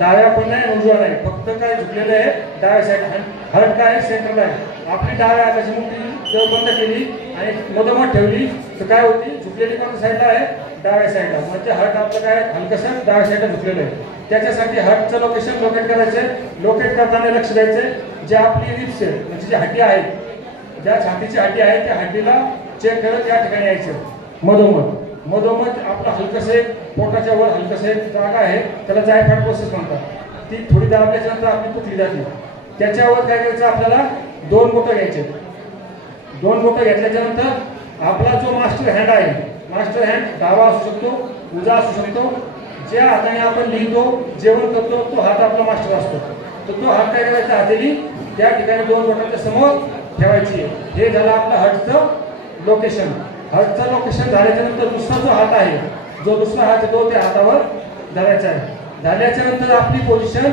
डाव्या पण नाही उजव्या नाही, फक्त काय झुकलेलं आहे डाव्या साईड. हर्ट काय सेंटरला आहे. आपली डाव्या हाताची मुठी जर बंद केली आणि मधोमध ठेवली तर काय होती, झुकलेली कोणत्या साईडला आहे, डाव्या साईडला. म्हणजे हर्ट आपलं काय हलकसं डाव्या साईडला झुकलेलं आहे. त्याच्यासाठी हर्टचं लोकेशन लोकेट करायचं. लोकेट करताना लक्ष द्यायचं, जे आपली रिप्स आहे म्हणजे जी हड्डी आहे, ज्या छातीची हड्डी आहे त्या हड्डीला चेक करत या ठिकाणी यायचं. मधोमध आपलं हलकसं एक पोटाच्या वर हलकसं एक जागा आहे, त्याला जायफाट प्रोसेस म्हणतात. ती थोडी दाबल्याच्या नंतर आपली तुटली जाते. त्याच्यावर काय करायचं, आपल्याला 2 बोटं घ्यायचे. 2 बोटं घेतल्याच्या नंतर आपला जो मास्टर हँड आहे, मास्टर हँड डावा असू शकतो, उजवा असू शकतो. ज्या हाताने आपण लिहितो, जेवण करतो, तो हात आपला मास्टर असतो. तर तो हात काय करायचा, हातेली त्या ठिकाणी 2 बोटांच्या समोर ठेवायची. हे झालं आपलं हर्टचं लोकेशन. हर्टचं लोकेशन झाल्याच्या नंतर दुसरा जो हात आहे, जो दुसरा हात तो त्या हातावर धरायचा आहे. झाल्याच्या नंतर आपली पोझिशन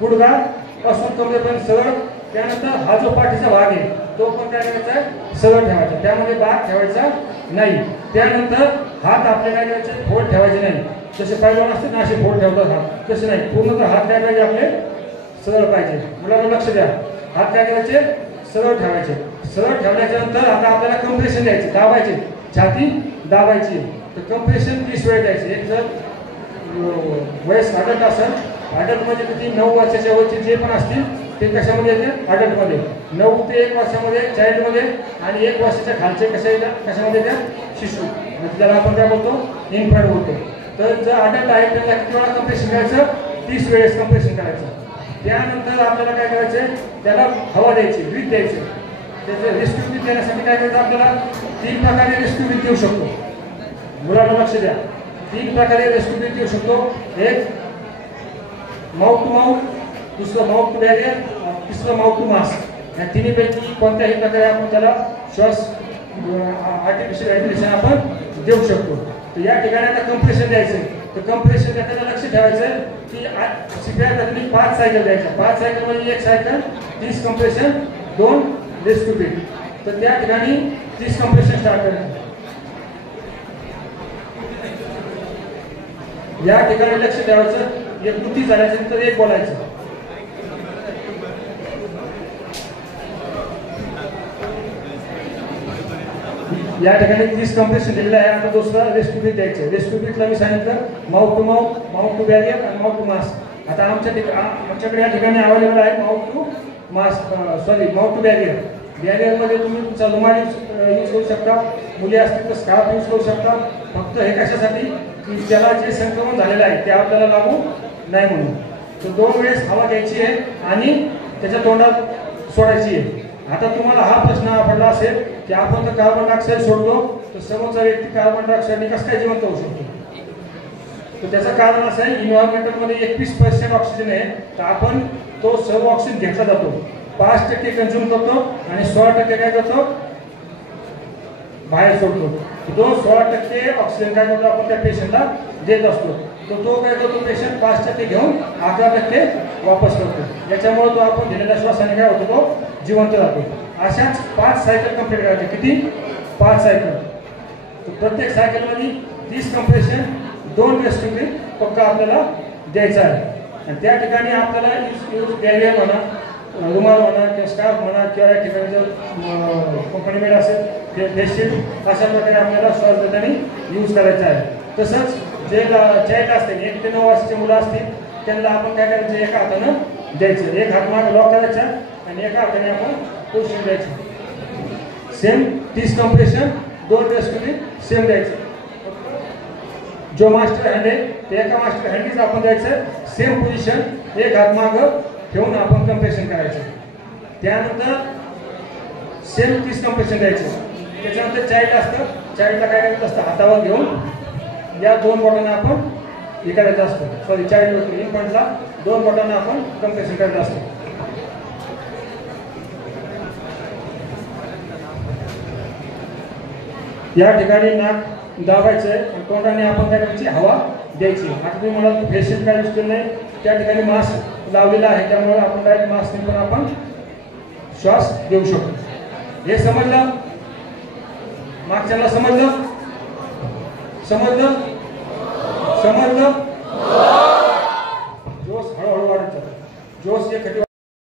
गुडघा पासून कमरेपर्यंत सरळ. त्यानंतर हा जो पाठीचा भाग आहे तो पण काय करायचा, सरळ ठेवायचा, त्यामध्ये बाग ठेवायचा नाही. त्यानंतर हात आपले काय करायचे, फोल्ड ठेवायचे नाही. जसे पैलवान असते ना असे फोल्ड ठेवतात हात, तसे नाही. पूर्णतः हात काय पाहिजे आपले सरळ पाहिजे. मुलांना लक्ष द्या, हात काय करायचे, सरळ ठेवायचे. सरळ ठेवल्याच्या नंतर आता आपल्याला कम्प्रेशन द्यायचे, दाबायचे, छाती दाबायची. तर कम्प्रेशन 20 वेळ द्यायचे. एक जर वयस अडल्ट असेल, अडल्टमध्ये किती 9 वर्षाच्या वरचे जे पण असतील ते कशामध्ये येते, अडल्टमध्ये. 9 ते 1 वर्षामध्ये चाइल्डमध्ये, आणि 1 वर्षाच्या खालचे कशामध्ये येतात, शिशु, म्हणजे त्याला आपण काय बोलतो, इन्फंट बोलतो. तर जर अडल्ट आहे त्याला किती वेळा कंप्रेशन करायचं, 30 वेळेस कंप्रेशन करायचं. त्यानंतर आपल्याला काय करायचं, त्याला हवा द्यायची, ब्रीथ द्यायची. त्याचं रेस्क्यू ब्रीथ देण्यासाठी काय करायचं, आपल्याला 3 प्रकारे रेस्क्यू ब्रीथ देऊ शकतो. मुलांना लक्ष द्या, 3 प्रकारे रेस्क्यू ब्रीथ देऊ शकतो. एक माउथ टू माउथ, दुसरं माउथ टू बॅरियर, तिसरं माउथ टू मास्क. या तिन्हीपैकी कोणत्याही प्रकारे आपण त्याला श्वास आर्टिफिशियल व्हेंटिलेशन आपण देऊ शकतो. तर या ठिकाणी आता कंप्रेशन द्यायचं. तर कंप्रेशन देताना लक्ष ठेवायचं की CPR साठी 5 सायकल द्यायच्या. 5 सायकल म्हणजे 1 सायकल 30 कंप्रेशन, 2 रेस्क्यू ब्रीथ. तर त्या ठिकाणी 30 कंप्रेशन स्टार्ट करायचं. या ठिकाणी लक्ष ठेवायचं, एक कृती झाल्याच्या नंतर एक बोलायचं. या ठिकाणी 30 कंप्रेशन दिलेलं आहे. आता दुसरा रेस्क्यू ब्रीथ द्यायचं. रेस्क्यू ब्रीथला मी सांगितलं mouth to mouth, mouth to barrier आणि माउथ टू मास्क. आता आमच्याकडे या ठिकाणी अवेलेबल आहे mouth to mask, mouth to barrier. बॅरियरमध्ये तुम्ही तुमचा रुमाल यूज करू शकता, मुली असतील तर स्कार्फ यूज करू शकता. फक्त हे कशासाठी की त्याला जे संक्रमण झालेलं आहे ते आपल्याला लागू नाही म्हणून. तर 2 वेळेस हवा घ्यायची आहे आणि त्याच्या तोंडात सोडायची आहे. आता तुम्हाला हा प्रश्न पडला असेल की आपण जर कार्बन डायऑक्साईड सोडतो तर समोरचा व्यक्ती कार्बन डायऑक्साईडने कसं काय जिवंत होऊ शकतो. तर त्याचं कारण असं आहे, इन्व्हायरमेंटमध्ये 21% ऑक्सिजन आहे. तर आपण तो सर्व ऑक्सिजन घेतला जातो, 5% कन्झ्युम करतो आणि 16% काय करतो, बाहेर सोडतो. तो 16% ऑक्सिजन काय करतो आपण त्या पेशंटला देत असतो. तो काय करतो, पेशंट 5% घेऊन 11% वापस करतो. याच्यामुळे तो आपण दिलेल्या श्वासाने काय होतो, तो जिवंत राहतो. अशाच 5 सायकल कंप्लीट करायचे. किती? 5 सायकल. तर प्रत्येक सायकलमध्ये 30 कंप्रेशन, 2 रेस्क्यू ब्रीथ फक्त आपल्याला द्यायचं आहे. आणि त्या ठिकाणी आपल्याला बॅरियर म्हणा, रुमाल म्हणा किंवा स्कार्फ म्हणा किंवा या ठिकाणी जर कंपनी मेड असेल फेस शील्ड, अशा प्रकारे आपल्याला श्वास देताना यूज करायचा आहे. तसंच जे चाइल्ड असतील, 1 ते 9 वर्षाची मुलं असतील, त्यांना आपण काय करायचं, एका हातानं द्यायचं. एक हात मागे लॉक करायचा आणि एका हाताने आपण पोषण द्यायचं. Same 30 compression, 2 rescue breath same द्यायचं. जो मास्टर हँड आहे ते एका मास्टर हँडीच आपण द्यायचं. सेम पोझिशन, एक हात मागं ठेवून आपण कंप्रेशन करायचं. त्यानंतर सेम 30 कंप्रेशन द्यायचं. त्याच्यानंतर चाइल्ड असतं, चाइल्डला काय करायचं असतं, हातावर घेऊन या 2 बोटांना आपण हे करायचं असतं. चाइल्ड इन्फंटला 2 बोटांना आपण कंप्रेशन करायचं असतं. या ठिकाणी नाक दाबायचं आहे आणि तोंडाने आपण काय करायची, हवा द्यायची. आता तुम्ही मला फेशियल काय यूज केलं नाही, त्या ठिकाणी मास्क लावलेला आहे, त्यामुळे आपण डायरेक्ट मास्कने पण आपण श्वास देऊ शकतो. हे समजलं? मागच्याला समजलं? समजलं?